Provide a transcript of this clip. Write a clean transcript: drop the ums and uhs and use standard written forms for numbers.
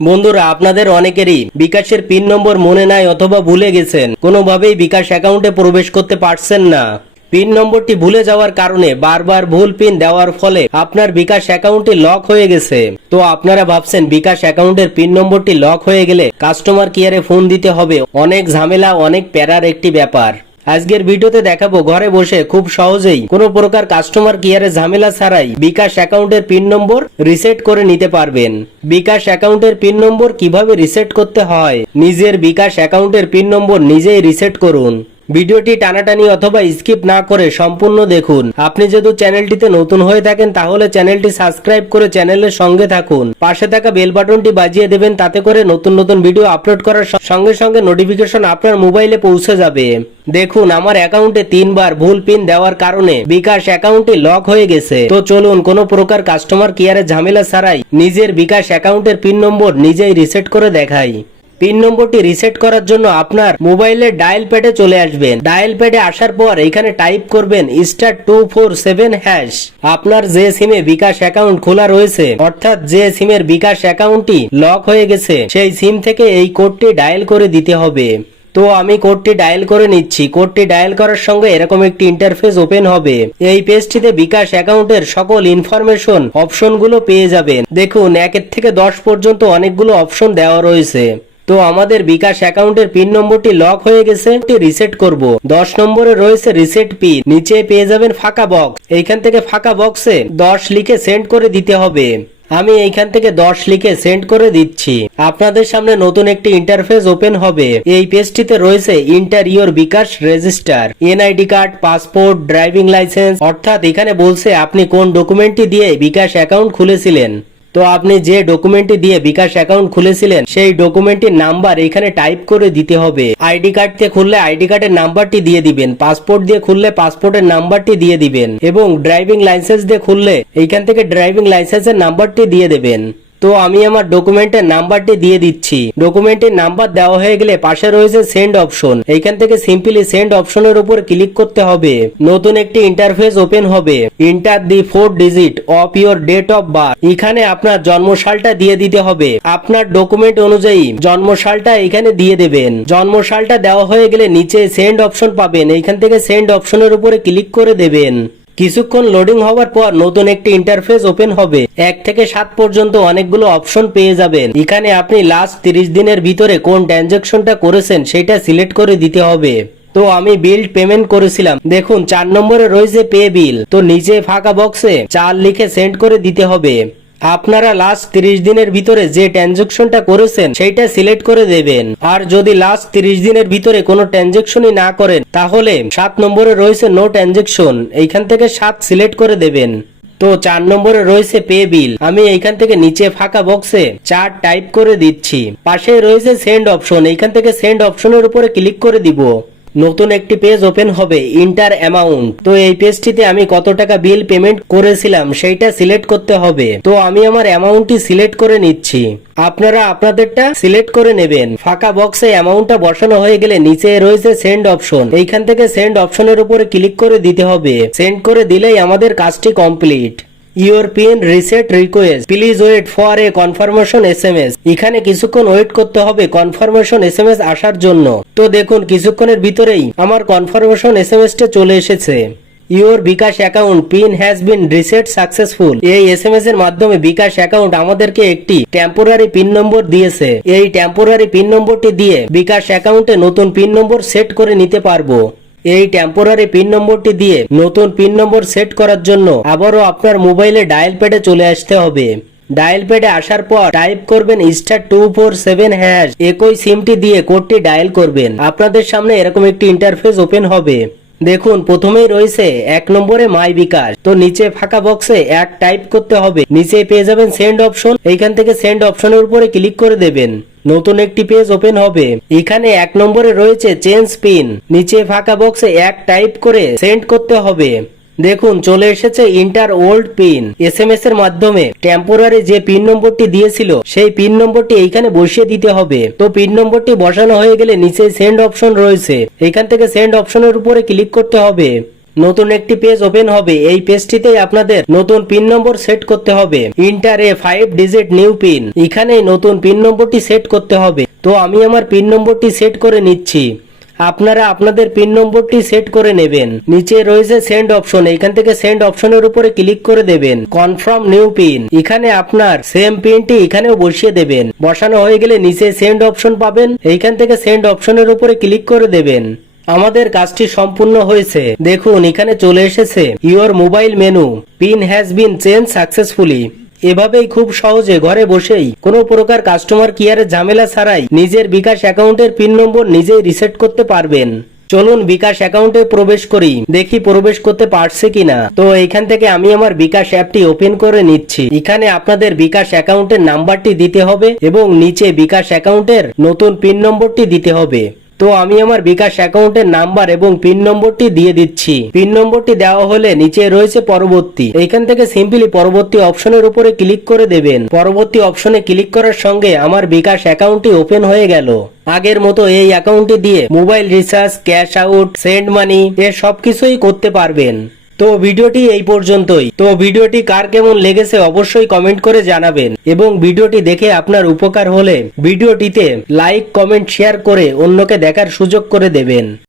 বন্ধুরা, আপনাদের অনেকেরই বিকাশের পিন নম্বর মনে নাই অথবা ভুলে গেছেন, কোনোভাবেই বিকাশ অ্যাকাউন্টে প্রবেশ করতে পারছেন না। পিন নম্বরটি ভুলে যাওয়ার কারণে বারবার ভুল পিন দেওয়ার ফলে আপনার বিকাশ অ্যাকাউন্টটি লক হয়ে গেছে। তো আপনারা ভাবছেন বিকাশ অ্যাকাউন্টের পিন নম্বরটি লক হয়ে গেলে কাস্টমার কেয়ারে ফোন দিতে হবে, অনেক ঝামেলা, অনেক প্যারার একটি ব্যাপার। আজকের ভিডিওতে দেখাবো ঘরে বসে খুব সহজেই কোনো প্রকার কাস্টমার কেয়ারে ঝামেলা ছাড়াই বিকাশ অ্যাকাউন্টের পিন নম্বর রিসেট করে নিতে পারবেন। বিকাশ অ্যাকাউন্টের পিন নম্বর কিভাবে রিসেট করতে হয়, নিজের বিকাশ অ্যাকাউন্টের পিন নম্বর নিজেই রিসেট করুন। ভিডিওটি টানাটানি অথবা স্কিপ না করে সম্পূর্ণ দেখুন। আপনি যদি চ্যানেলটিতে নতুন হয়ে থাকেন তাহলে চ্যানেলটি সাবস্ক্রাইব করে চ্যানেলের সঙ্গে থাকুন। পাশে থাকা বেল বাটনটি বাজিয়ে দেবেন, তাতে করে নতুন নতুন ভিডিও আপলোড করার সঙ্গে সঙ্গে নোটিফিকেশন আপনার মোবাইলে পৌঁছে যাবে। দেখুন, আমার অ্যাকাউন্টে 3 বার ভুল পিন দেওয়ার কারণে বিকাশ অ্যাকাউন্টটি লক হয়ে গেছে। তো চলুন কোনো প্রকার কাস্টমার কেয়ারে ঝামেলা ছাড়াই নিজের বিকাশ অ্যাকাউন্টের পিন নম্বর নিজেই রিসেট করে দেখাই। পিন নম্বরটি রিসেট করার জন্য আপনার মোবাইলের ডায়াল প্যাডে চলে আসবেন। ডায়াল প্যাডে আসার পর এখানে টাইপ করবেন *247#। আপনার যে সিমে বিকাশ অ্যাকাউন্ট খোলা রয়েছে, অর্থাৎ যে সিমের বিকাশ অ্যাকাউন্টটি লক হয়ে গেছে, সেই সিম থেকে এই কোডটি ডায়াল করে দিতে হবে। তো আমি কোডটি ডায়াল করে নিচ্ছি। কোডটি ডায়াল করার সঙ্গে এরকম একটি ইন্টারফেস ওপেন হবে। এই পেজটিতে বিকাশ অ্যাকাউন্টের সকল ইনফরমেশন অপশনগুলো পেয়ে যাবেন। দেখুন, 1 থেকে 10 পর্যন্ত অনেকগুলো অপশন দেওয়া রয়েছে। তো আমাদের বিকাশ অ্যাকাউন্টের পিন নম্বরটি লক হয়ে গেছে, রিসেট করব। 10 নম্বরে রয়েছে রিসেট পিন, নিচে পেয়ে যাবেন ফাঁকা বক্স। এইখান থেকে ফাঁকা বক্সে 10 লিখে সেন্ড করে দিতে হবে। আমি এইখান থেকে 10 লিখে সেন্ড করে দিচ্ছি। আপনাদের সামনে নতুন একটি ইন্টারফেস ওপেন হবে। এই পেজটিতে রয়েছে enter your bKash register, NID card, passport, driving licence, অর্থাৎ এখানে বলছে আপনি কোন ডকুমেন্টটি দিয়ে বিকাশ অ্যাকাউন্ট খুলেছিলেন। তো আপনি যে ডকুমেন্টটি দিয়ে বিকাশ অ্যাকাউন্ট খুলেছিলেন সেই ডকুমেন্টের নাম্বার এখানে টাইপ করে দিতে হবে। আইডি কার্ড দিয়ে খুললে আইডি কার্ডের নাম্বারটি দিয়ে দিবেন, পাসপোর্ট দিয়ে খুললে পাসপোর্টের নাম্বারটি দিয়ে দিবেন, এবং ড্রাইভিং লাইসেন্স দিয়ে খুললে এইখান থেকে ড্রাইভিং লাইসেন্সের নাম্বারটি দিয়ে দেবেন। তো আমি আমার ডকুমেন্টের নাম্বারটি দিয়ে দিচ্ছি। ডকুমেন্টের নাম্বার দেওয়া হয়ে গেলে পাশে রয়েছে সেন্ড অপশন। এইখান থেকে সিম্পলি সেন্ড অপশনের উপর ক্লিক করতে হবে। নতুন একটি ইন্টারফেস ওপেন হবে। Enter the 4 digit of your date of birth. এখানে আপনার জন্মসালটা দিয়ে দিতে হবে। আপনার ডকুমেন্ট অনুযায়ী জন্মসালটা এখানে দিয়ে দেবেন। জন্মসালটা দেওয়া হয়ে গেলে নিচে সেন্ড অপশন পাবেন। এইখান থেকে সেন্ড অপশনের উপরে ক্লিক করে দেবেন। কিছুক্ষণ লোডিং হওয়ার পর নতুন একটি ইন্টারফেস ওপেন হবে। 1 থেকে 7 পর্যন্ত অনেকগুলো অপশন পেয়ে যাবেন। এখানে আপনি লাস্ট 30 দিনের ভিতরে কোন ট্রানজাকশনটা করেছেন সেটা সিলেক্ট করে দিতে হবে। তো আমি বিল পেমেন্ট করেছিলাম। দেখুন 4 নম্বরে রয়েছে পে বিল। তো নিচে ফাঁকা বক্সে 4 লিখে সেন্ড করে দিতে হবে। আপনারা লাস্ট 30 দিনের ভিতরে যে ট্রানজাকশনটা করেছেন সেইটা সিলেক্ট করে দেবেন। আর যদি লাস্ট 30 দিনের ভিতরে কোনো ট্রানজাকশনই না করেন তাহলে 7 নম্বরে রয়েছে নো ট্রানজাকশন, এইখান থেকে 7 সিলেক্ট করে দেবেন। তো 4 নম্বরে রয়েছে পে বিল। আমি এইখান থেকে নিচে ফাঁকা বক্সে 4 টাইপ করে দিচ্ছি। পাশে রয়েছে সেন্ড অপশন, এইখান থেকে সেন্ড অপশনের উপরে ক্লিক করে দিব। নতুন একটি পেজ ওপেন হবে, ইন্টার অ্যামাউন্ট। তো এই পেজটিতে আমি কত টাকা বিল পেমেন্ট করেছিলাম সেইটা সিলেক্ট করতে হবে। তো আমি আমার অ্যামাউন্টটি সিলেক্ট করে নিচ্ছি। আপনারা আপনাদেরটা সিলেক্ট করে নেবেন। ফাঁকা বক্সে অ্যামাউন্টটা বসানো হয়ে গেলে নিচে রয়েছে সেন্ড অপশন। এইখান থেকে সেন্ড অপশনের উপরে ক্লিক করে দিতে হবে। সেন্ড করে দিলেই আমাদের কাজটি complete. Your PIN reset request, please wait for a confirmation SMS। এখানে কিছুক্ষণ ওয়েট করতে হবে কনফার্মেশন SMS আসার জন্য। তো দেখুন কিছুক্ষণের ভিতরেই আমার কনফার্মেশন SMS-টা চলে এসেছে। Your bKash account PIN has been reset successful. এই SMS এর মাধ্যমে বিকাশ অ্যাকাউন্ট আমাদেরকে একটি টেম্পোরারি পিন নম্বর দিয়েছে। এই টেম্পোরারি পিন নম্বরটি দিয়ে বিকাশ অ্যাকাউন্টে নতুন পিন নম্বর সেট করে নিতে পারবো। এই টেম্পোরারি পিন নম্বরটি দিয়ে নতুন পিন নম্বর সেট করার জন্য আবারও আপনার মোবাইলে ডায়াল প্যাডে চলে আসতে হবে। ডায়াল প্যাডে আসার পর টাইপ করবেন *247#। একই সিমটি দিয়ে কোডটি ডায়াল করবেন। আপনাদের সামনে এরকম একটি ইন্টারফেস ওপেন হবে। দেখুন প্রথমেই রয়েছে 1 নম্বরে মাই বিকাশ। তো নিচে ফাঁকা বক্সে 1 টাইপ করতে হবে। নিচে পেয়ে যাবেন সেন্ড অপশন, এইখান থেকে সেন্ড অপশনের উপরে ক্লিক করে দেবেন। নতুন একটি পেজ ওপেন হবে। এখানে 1 নম্বরে রয়েছে চেঞ্জ পিন। নিচে ফাঁকা বক্সে 1 টাইপ করে সেন্ড করতে হবে। দেখুন চলে এসেছে ইন্টার ওল্ড পিন। SMS এর মাধ্যমে টেম্পোরারি যে পিন নম্বরটি দিয়েছিল সেই পিন নম্বরটি এইখানে বসিয়ে দিতে হবে। তো পিন নম্বরটি বসানো হয়ে গেলে নিচে সেন্ড অপশন রয়েছে, এখান থেকে সেন্ড অপশনের উপরে ক্লিক করতে হবে। নতুন একটি পেজ ওপেন হবে। এই পেজটিতেই আপনাদের নতুন পিন নম্বর সেট করতে হবে। ইন্টার এ 5 ডিজিট নিউ পিন, এখানেই নতুন পিন নম্বরটি সেট করতে হবে। তো আমি আমার পিন নম্বরটি সেট করে নিচ্ছি। আপনারা আপনাদের পিন নম্বরটি সেট করে নেবেন। নিচে রয়েছে সেন্ড অপশন, এখান থেকে সেন্ড অপশনের উপরে ক্লিক করে দেবেন। কনফার্ম নিউ পিন, এখানে আপনার সেম পিনটি এখানেও বসিয়ে দেবেন। বসানো হয়ে গেলে নিচে সেন্ড অপশন পাবেন, এইখান থেকে সেন্ড অপশনের উপরে ক্লিক করে দেবেন। আমাদের কাজটি সম্পূর্ণ হয়েছে। দেখুন এখানে চলে এসেছে your mobile menu, pin has bin change successfully. এভাবেই খুব সহজে ঘরে বসেই কোনো প্রকার কাস্টমার কেয়ারের ঝামেলা ছাড়াই নিজের বিকাশ অ্যাকাউন্টের পিন নম্বর নিজেই রিসেট করতে পারবেন। চলুন বিকাশ অ্যাকাউন্টে প্রবেশ করি, দেখি প্রবেশ করতে পারছে কিনা। তো এখান থেকে আমি আমার বিকাশ অ্যাপটি ওপেন করে নিচ্ছি। এখানে আপনাদের বিকাশ অ্যাকাউন্টের নাম্বারটি দিতে হবে এবং নিচে বিকাশ অ্যাকাউন্টের নতুন পিন নম্বরটি দিতে হবে। তো আমি আমার বিকাশ অ্যাকাউন্টের নাম্বার এবং পিন নম্বরটি দিয়ে দিচ্ছি। পিন নম্বরটি দেওয়া হলে নিচে রয়েছে পরবর্তী, এইখান থেকে সিম্পলি পরবর্তী অপশনের উপরে ক্লিক করে দেবেন। পরবর্তী অপশনে ক্লিক করার সঙ্গে আমার বিকাশ অ্যাকাউন্টটি ওপেন হয়ে গেল। আগের মতো এই অ্যাকাউন্টটি দিয়ে mobile recharge, cash out, send money এর সবকিছুই করতে পারবেন। তো ভিডিওটি এই পর্যন্তই। তো ভিডিওটি কার কেমন লেগেছে অবশ্যই কমেন্ট করে জানাবেন এবং ভিডিওটি দেখে আপনার উপকার হলে ভিডিওটিতে লাইক, কমেন্ট, শেয়ার করে অন্যকে দেখার সুযোগ করে দেবেন।